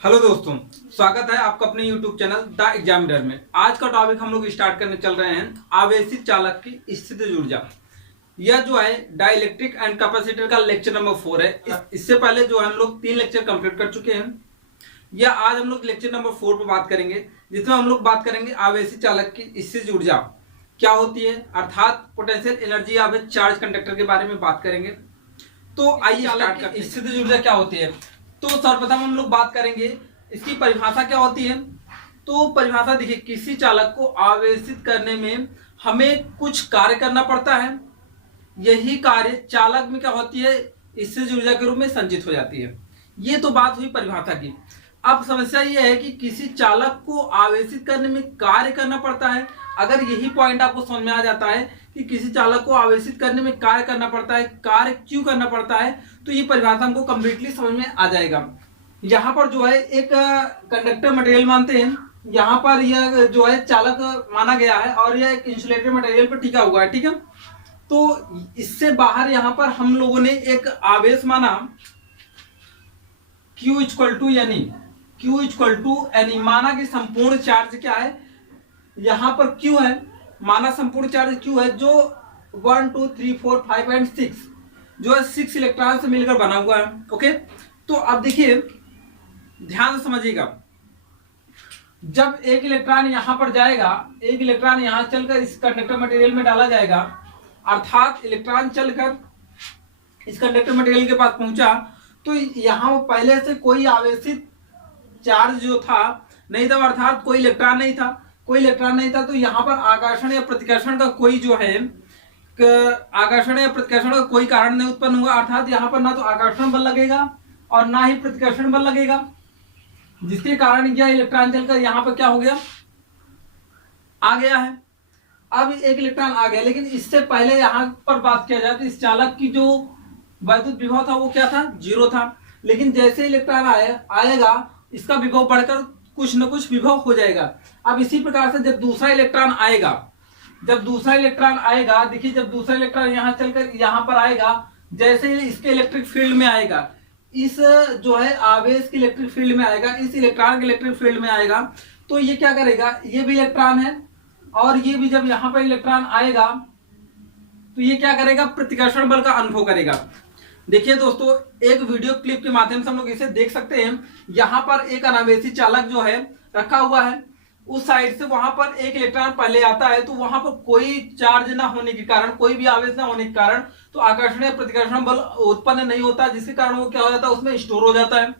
Hello दोस्तों, स्वागत है आपका अपने YouTube चैनल द एग्जामिनर में। आज का टॉपिक हम लोग स्टार्ट करने चल रहे हैं आवेशित चालक की स्थितिज ऊर्जा। यह जो है डाइलेक्ट्रिक एंड कैपेसिटर का लेक्चर नंबर 4 है। इससे पहले जो है हम लोग 3 लेक्चर कंप्लीट कर चुके हैं। यह आज हम लोग लेक्चर नंबर 4 पर बात करेंगे, जिसमें हम लोग बात करेंगे आवेशित चालक की स्थितिज ऊर्जा क्या होती है, अर्थात potential energy of A charge conductor के बारे में बात करेंगे। तो आइए स्टार्ट करते हैं। स्थितिज ऊर्जा क्या होती है, तो सर्वप्रथम हम लोग बात करेंगे इसकी परिभाषा क्या होती है। तो परिभाषा देखिए, किसी चालक को आवेशित करने में हमें कुछ कार्य करना पड़ता है, यही कार्य चालक में क्या होती है, स्थितिज ऊर्जा के रूप में संचित हो जाती है। ये तो बात हुई परिभाषा की। अब समस्या यह है कि किसी चालक को आवेशित करने में कार्य करना पड़ता है। अगर यही पॉइंट आपको समझ में आ जाता है कि किसी चालक को आवेशित करने में कार्य करना पड़ता है, कार्य क्यों करना पड़ता है, तो ये परिभाषा हमको कंप्लीटली समझ में आ जाएगा। यहाँ पर जो है एक कंडक्टर मटेरियल मानते हैं, यहाँ पर यह जो है चालक माना गया है और यह एक इंसुलेटर मटेरियल पर टिका हुआ है, ठीक है। तो इससे बाहर यहाँ पर हम लोगों ने एक आवेश माना Q इक्वल टू यानी Q इक्वल टू यानी माना कि संपूर्ण चार्ज क्या है, यहाँ पर Q है, माना संपूर्ण चार्ज Q है जो 1 2 3 4 5 एंड 6 जो है 6 इलेक्ट्रॉन से मिलकर बना हुआ है। ओके, तो अब देखिए ध्यान से समझिएगा, जब एक इलेक्ट्रॉन यहां पर जाएगा, एक इलेक्ट्रॉन यहां चलकर इस कंडक्टर मटेरियल में डाला जाएगा, अर्थात इलेक्ट्रॉन चलकर इस कंडक्टर मटेरियल के पास पहुंचा, तो यहां पहले से कोई आवेशित चार्ज जो था नहीं था, अर्थात कोई इलेक्ट्रॉन नहीं था, कोई इलेक्ट्रॉन नहीं था। तो यहाँ पर आकर्षण या प्रतिकर्षण का कोई जो है आकर्षण या प्रतिकर्षण का कोई कारण नहीं उत्पन्न हुआ, अर्थात यहाँ पर ना तो आकर्षण बल लगेगा और ना ही प्रतिकर्षण बल लगेगा, जिसके कारण यह इलेक्ट्रॉन चलकर यहाँ पर क्या हो गया, आ गया है। अब एक इलेक्ट्रॉन आ गया, लेकिन इससे पहले यहाँ पर बात किया जाए तो इस चालक की जो वैद्युत विभव था वो क्या था, 0 था। लेकिन जैसे इलेक्ट्रॉन आएगा इसका विभव बढ़कर कुछ न कुछ विभव हो जाएगा। अब इसी प्रकार से जब दूसरा इलेक्ट्रॉन आएगा, देखिए जब दूसरा इलेक्ट्रॉन यहाँ चलकर यहाँ पर आएगा, जैसे ही इसके इलेक्ट्रिक फील्ड में आएगा, इस जो है आवेश के इलेक्ट्रिक फील्ड में आएगा, इस इलेक्ट्रॉन के इलेक्ट्रिक फील्ड में आएगा, तो ये क्या करेगा, ये भी इलेक्ट्रॉन है और ये भी जब यहाँ पर इलेक्ट्रॉन आएगा तो ये क्या करेगा, प्रतिकर्षण बल का अनुभव करेगा। देखिए दोस्तों, एक वीडियो क्लिप के माध्यम से हम लोग इसे देख सकते हैं। यहाँ पर एक अनावेशी चालक जो है रखा हुआ है, उस साइड से वहां पर एक इलेक्ट्रॉन पहले आता है, तो वहां पर कोई चार्ज ना होने के कारण, कोई भी आवेश ना होने के कारण तो आकर्षण या प्रतिकर्षण बल उत्पन्न नहीं होता, जिसके कारण वो क्या हो जाता है, उसमें स्टोर हो जाता है।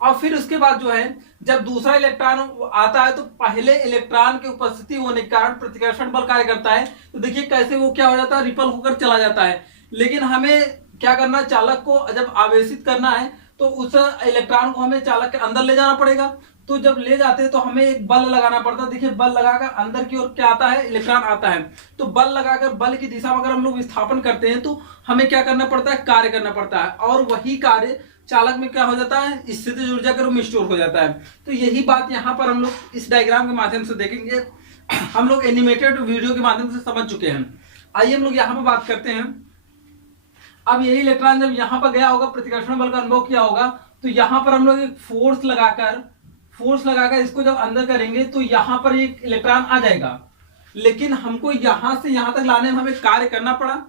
और फिर उसके बाद जो है जब दूसरा इलेक्ट्रॉन आता है तो पहले इलेक्ट्रॉन की उपस्थिति होने के कारण प्रतिकर्षण बल कार्य करता है। तो देखिए कैसे वो क्या हो जाता है, रिपल होकर चला जाता है। लेकिन हमें क्या करना है, चालक को जब आवेशित करना है तो उस इलेक्ट्रॉन को हमें चालक के अंदर ले जाना पड़ेगा। तो जब ले जाते हैं तो हमें एक बल लगाना पड़ता है। देखिए बल लगाकर अंदर की ओर क्या आता है, इलेक्ट्रॉन आता है। तो बल लगाकर बल की दिशा में अगर हम लोग विस्थापन करते हैं तो हमें क्या करना पड़ता है, कार्य करना पड़ता है, और वही कार्य चालक में क्या हो जाता है, स्थितिज ऊर्जा के रूप में स्टोर हो जाता है। तो यही बात यहाँ पर हम लोग इस डायग्राम के माध्यम से देखेंगे। हम लोग एनिमेटेड वीडियो के माध्यम से समझ चुके हैं। आइए हम लोग यहाँ पर बात करते हैं। अब यही इलेक्ट्रॉन जब यहाँ पर गया होगा, प्रतिकर्षण बल का अनुभव किया होगा, तो यहाँ पर हम लोग एक फोर्स लगाकर इसको जब अंदर करेंगे तो यहाँ पर एक इलेक्ट्रॉन आ जाएगा। लेकिन हमको यहाँ से यहाँ तक लाने में हमें कार्य करना पड़ा,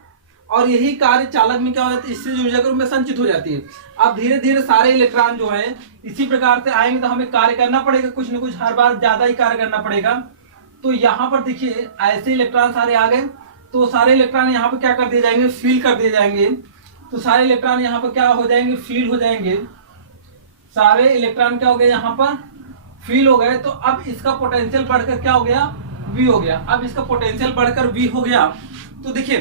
और यही कार्य चालक में क्या हो जाता है, स्थितिज ऊर्जा के रूप में संचित हो जाती है। अब धीरे धीरे सारे इलेक्ट्रॉन जो है इसी प्रकार से आएंगे, तो हमें कार्य करना पड़ेगा, कुछ न कुछ हर बार ज्यादा ही कार्य करना पड़ेगा। तो यहाँ पर देखिए ऐसे इलेक्ट्रॉन सारे आ गए, तो सारे इलेक्ट्रॉन यहाँ पर क्या कर दिए जाएंगे, फील कर दिए जाएंगे। तो सारे इलेक्ट्रॉन यहाँ पर क्या हो जाएंगे, फील हो जाएंगे। सारे इलेक्ट्रॉन क्या हो गए, यहाँ पर फील हो गए। तो अब इसका पोटेंशियल बढ़कर क्या हो गया, V हो गया। अब इसका पोटेंशियल बढ़कर V हो गया। तो देखिए,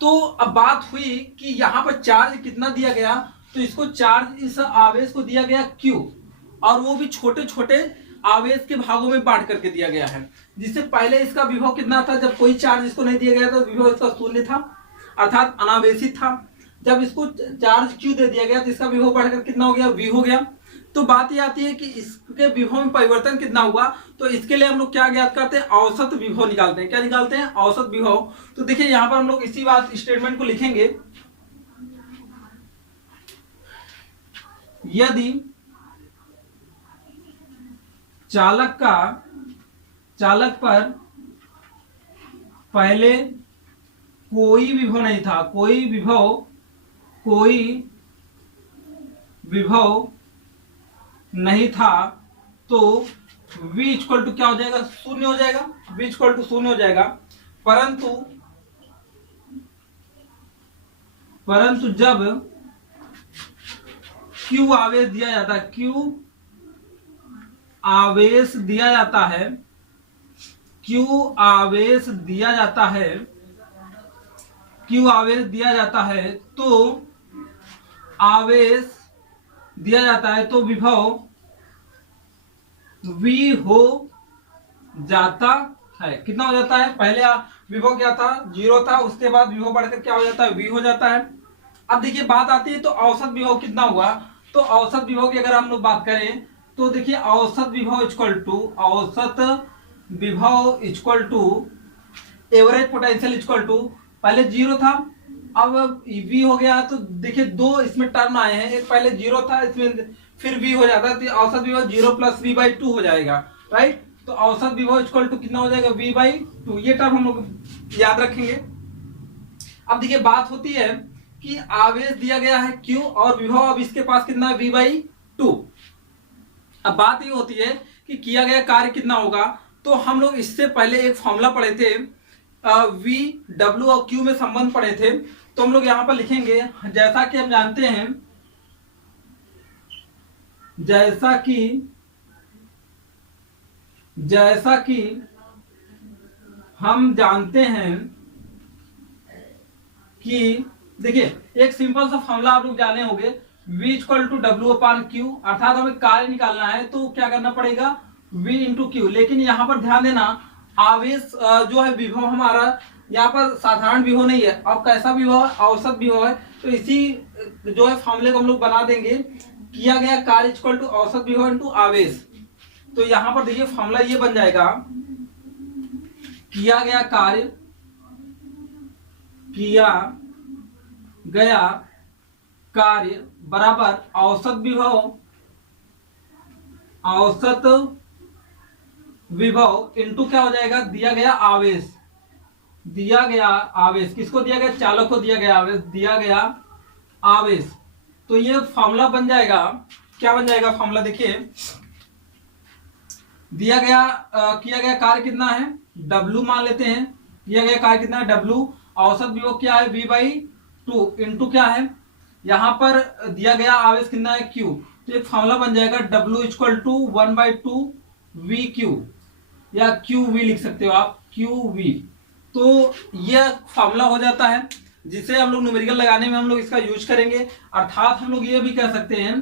तो अब बात हुई कि यहाँ पर चार्ज कितना दिया गया, तो इसको चार्ज, इस आवेश को दिया गया Q, और वो भी छोटे छोटे आवेश के भागों में बांट करके दिया गया है। जिससे पहले इसका विभव कितना था, जब कोई चार्ज इसको नहीं दिया गया तो विभव इसका 0 था, अर्थात अनावेशित था। जब इसको चार्ज Q दे दिया गया तो इसका विभव बढ़कर कितना हो गया, V हो गया। तो बात ये आती है कि इसके विभव में परिवर्तन कितना हुआ, तो इसके लिए हम लोग क्या ज्ञात करते हैं, औसत विभव निकालते हैं। क्या निकालते हैं, औसत विभव। तो देखिए यहाँ पर हम लोग इसी बात स्टेटमेंट को लिखेंगे, यदि चालक पर पहले कोई विभव नहीं था, कोई विभव नहीं था, तो v इक्वल टू क्या हो जाएगा, शून्य हो जाएगा, v इक्वल टू शून्य हो जाएगा। परंतु जब q आवेश दिया जाता है, q आवेश दिया जाता है, q आवेश दिया जाता है, q आवेश दिया जाता है, तो आवेश दिया जाता है तो विभव v हो जाता है। कितना हो जाता है, पहले विभव क्या था, 0 था, उसके बाद विभव बढ़कर क्या हो जाता है, v हो जाता है। अब देखिए बात आती है तो औसत विभव कितना हुआ, तो औसत विभव की अगर हम लोग बात करें तो देखिए औसत विभव equal to average potential equal to, पहले 0 था, अब v हो गया, तो देखिए दो इसमें टर्म आए हैं, एक पहले 0 था, इसमें फिर v हो जाता है, तो औसत विभव 0 प्लस v/2 हो जाएगा, राइट। तो औसत विभव इक्वल टू कितना हो जाएगा, v/2, ये टर्म हम लोग याद रखेंगे। अब देखिए बात होती है कि आवेश दिया गया है q और विभव अब इसके पास कितना है, v/2। अब बात ये होती है कि किया गया कार्य कितना होगा, तो हम लोग इससे पहले एक फॉर्मूला पढ़े थे, v w और q में संबंध पढ़े थे, तो हम लोग यहां पर लिखेंगे, जैसा कि हम जानते हैं कि देखिए एक सिंपल सा फॉर्मूला आप लोग जाने होंगे, v equal to W upon Q, अर्थात हमें कार्य निकालना है तो क्या करना पड़ेगा, v इंटू क्यू। लेकिन यहाँ पर ध्यान देना, आवेश जो है विभव हमारा यहाँ पर साधारण विभव नहीं है, अब कैसा विभव है, औसत विभव है, तो इसी जो है फॉर्मूले को हम लोग बना देंगे, किया गया कार्य इक्वल टू औसत विभव इंटू आवेश। तो यहाँ पर देखिए फॉर्मूला ये बन जाएगा, किया गया कार्य बराबर औसत विभव इंटू क्या हो जाएगा, दिया गया आवेश, किसको दिया गया, चालक को दिया गया आवेश। तो ये फॉर्मूला बन जाएगा, क्या बन जाएगा फॉर्मूला, देखिए किया गया कार्य कितना है, W मान लेते हैं, किया गया कार्य कितना है W, औसत विभव क्या है, v/2 इंटू क्या है, यहां पर दिया गया आवेश कितना है, Q। तो एक फॉर्मूला बन जाएगा W इक्वल टू 1/2 VQ, या QV लिख सकते हो आप, QV। तो यह फॉर्मूला हो जाता है जिसे हम लोग न्यूमेरिकल लगाने में हम लोग इसका यूज करेंगे। अर्थात हम लोग ये भी कह सकते हैं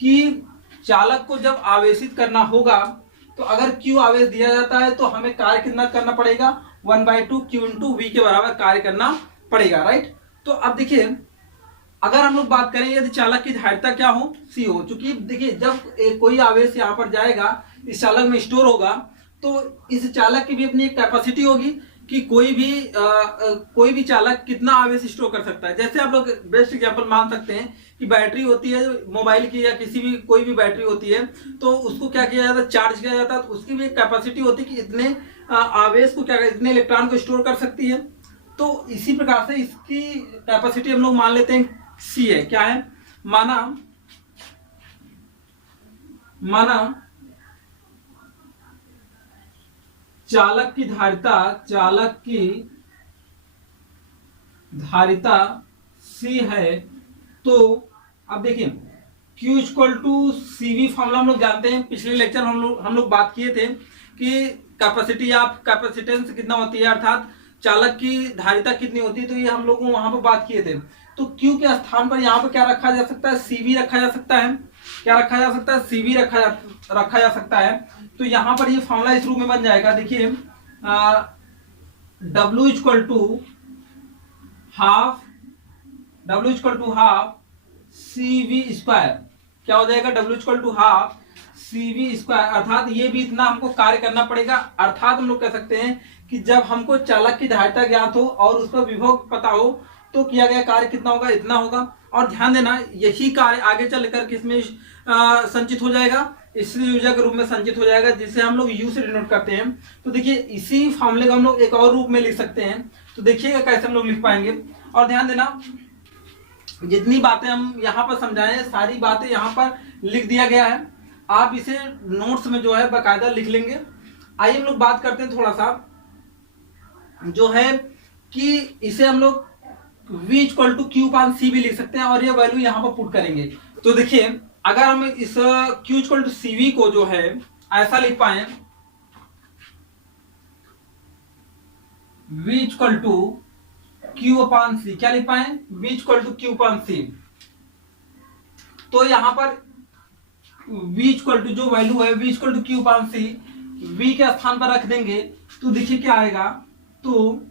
कि चालक को जब आवेशित करना होगा तो अगर Q आवेश दिया जाता है तो हमें कार्य कितना करना पड़ेगा, 1/2 Q इंटू V के बराबर कार्य करना पड़ेगा, राइट। तो अब देखिए अगर हम लोग बात करें यदि चालक की धारिता क्या हो, C हो, चूंकि देखिए जब कोई आवेश यहाँ पर जाएगा इस चालक में स्टोर होगा, तो इस चालक की भी अपनी एक कैपेसिटी होगी कि कोई भी चालक कितना आवेश स्टोर कर सकता है। जैसे आप लोग बेस्ट एग्जांपल मान सकते हैं कि बैटरी होती है मोबाइल की या किसी भी कोई भी बैटरी होती है, तो उसको क्या किया जाता है, चार्ज किया जाता है, तो उसकी भी एक कैपेसिटी होती है कि इतने आवेश को इतने इलेक्ट्रॉन को स्टोर कर सकती है। तो इसी प्रकार से इसकी कैपेसिटी हम लोग मान लेते हैं C है, क्या है, माना चालक की धारिता C है, तो अब देखिए Q equal to CV formula हम लोग जानते हैं, पिछले लेक्चर हम लोग बात किए थे कि कैपेसिटी ऑफ कैपेसिटेंस कितना होती है, अर्थात चालक की धारिता कितनी होती है, तो ये हम लोग वहां पर बात किए थे। तो Q के स्थान पर यहाँ पर क्या रखा जा सकता है, CV रखा जा सकता है, क्या रखा जा सकता है, CV रखा जा सकता है। तो यहाँ पर ये फॉर्मूला इस रूप में बन जाएगा, देखिए W equal to half CV square, क्या हो जाएगा, W equal to half CV square, अर्थात ये भी इतना हमको कार्य करना पड़ेगा। अर्थात हम लोग कह सकते हैं कि जब हमको चालक की धारिता ज्ञात हो और उस पर विभव पता हो तो किया गया कार्य कितना होगा, इतना होगा। और ध्यान देना यही कार्य आगे चलकर किसमें संचित हो जाएगा, स्थितिज ऊर्जा के रूप में संचित हो जाएगा, जिसे हम लोग यू से डिनोट करते हैं। तो देखिए इसी फॉर्मूले को हम लोग एक और रूप में लिख सकते हैं। तो देखिएगा कैसे हम लोग लिख पाएंगे। और ध्यान देना जितनी बातें हम यहाँ पर समझाएं सारी बातें यहाँ पर लिख दिया गया है, आप इसे नोट्स में जो है बाकायदा लिख लेंगे। आइए हम लोग बात करते हैं थोड़ा सा जो है कि इसे हम लोग V इक्वल टू क्यू पान सी भी लिख सकते हैं और ये वैल्यू यहाँ पर पुट करेंगे। तो देखिए अगर हम इस Q इक्वल टू CV को जो है ऐसा लिख पाए, V equal to Q upon C, क्या लिख पाए, V equal to Q upon C. तो यहां पर V इक्वल टू जो वैल्यू है V equal to Q upon C, V के स्थान पर रख देंगे तो देखिए क्या आएगा, तो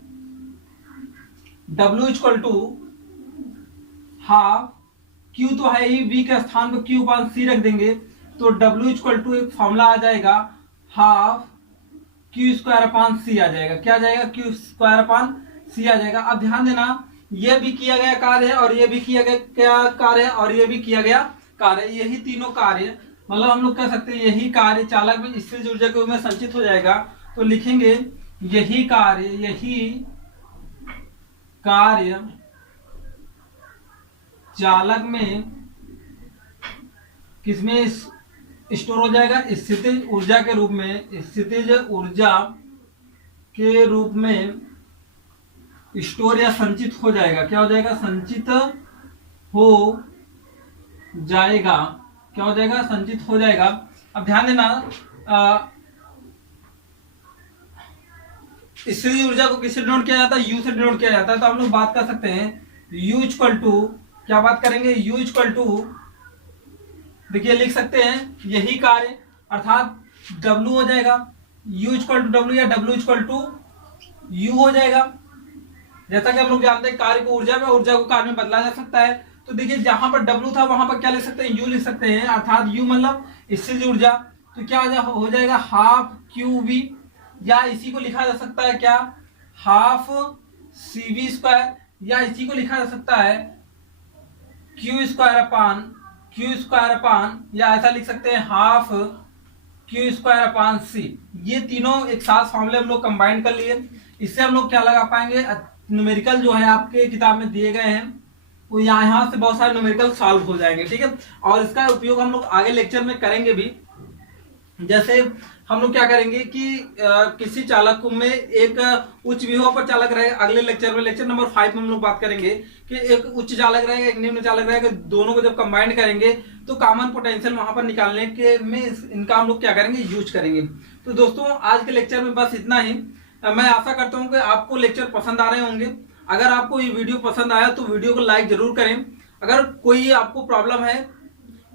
W equal to half, Q तो है ही, V के स्थान पर क्यू अपान सी रख देंगे तो W इक्वल टू एक फॉर्मूला आ जाएगा हाफ क्यू स्क्वायर अपान सी आ जाएगा। क्या आ जाएगा, क्यू स्क्वायर अपान सी आ जाएगा। अब ध्यान देना ये भी किया गया कार्य है और ये भी किया गया कार्य है और ये भी किया गया कार्य, यही तीनों कार्य मतलब हम लोग कह सकते हैं यही कार्य चालक में स्थितिज ऊर्जा के रूप में संचित हो जाएगा। तो लिखेंगे यही कार्य चालक में किसमें स्टोर हो जाएगा, स्थितिज ऊर्जा के रूप में, स्थितिज ऊर्जा के रूप में स्टोर या संचित हो जाएगा। क्या हो जाएगा, संचित हो जाएगा। क्या हो जाएगा, संचित हो जाएगा। अब ध्यान देना स्थितिज ऊर्जा को किससे डिनोट किया जाता है, यू से डिनोट किया जाता है। तो हम लोग बात कर सकते हैं यू इक्वल टू, क्या बात करेंगे, यू इक्वल टू देखिए लिख सकते हैं यही कार्य अर्थात W हो जाएगा, U इक्वल टू W या W इक्वल टू U हो जाएगा। जैसा कि हम लोग जानते हैं कार्य को ऊर्जा में, ऊर्जा को कार्य में बदला जा सकता है। तो देखिए जहां पर W था वहां पर क्या लिख सकते हैं, U लिख सकते हैं अर्थात U मतलब स्थितिज ऊर्जा। तो क्या हो जाएगा हाफ QV, या इसी को लिखा जा सकता है क्या, हाफ CV स्क्वायर, या इसी को लिखा जा सकता है क्यू स्क्वायर अपान, या ऐसा लिख सकते हैं हाफ क्यू स्क्वायर अपान सी। ये तीनों एक साथ फॉर्मूले हम लोग कंबाइन कर लिए। इससे हम लोग क्या लगा पाएंगे, न्यूमेरिकल जो है आपके किताब में दिए गए हैं वो यहाँ से बहुत सारे न्यूमेरिकल सॉल्व हो जाएंगे, ठीक है। और इसका उपयोग हम लोग आगे लेक्चर में करेंगे भी। जैसे हम लोग क्या करेंगे कि किसी चालक में एक उच्च विभव पर चालक रहेगा, अगले लेक्चर में लेक्चर नंबर 5 में हम लोग बात करेंगे कि एक उच्च चालक रहेगा एक निम्न चालक रहेगा, दोनों को जब कंबाइन करेंगे तो कॉमन पोटेंशियल वहां पर निकालने के में इनका हम लोग क्या करेंगे, यूज करेंगे। तो दोस्तों आज के लेक्चर में बस इतना ही। मैं आशा करता हूँ कि आपको लेक्चर पसंद आ रहे होंगे। अगर आपको ये वीडियो पसंद आया तो वीडियो को लाइक जरूर करें। अगर कोई आपको प्रॉब्लम है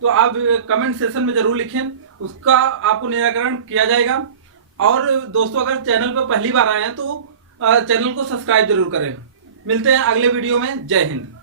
तो आप कमेंट सेक्शन में जरूर लिखें, उसका आपको निराकरण किया जाएगा। और दोस्तों अगर चैनल पर पहली बार आए हैं तो चैनल को सब्सक्राइब जरूर करें। मिलते हैं अगले वीडियो में। जय हिंद।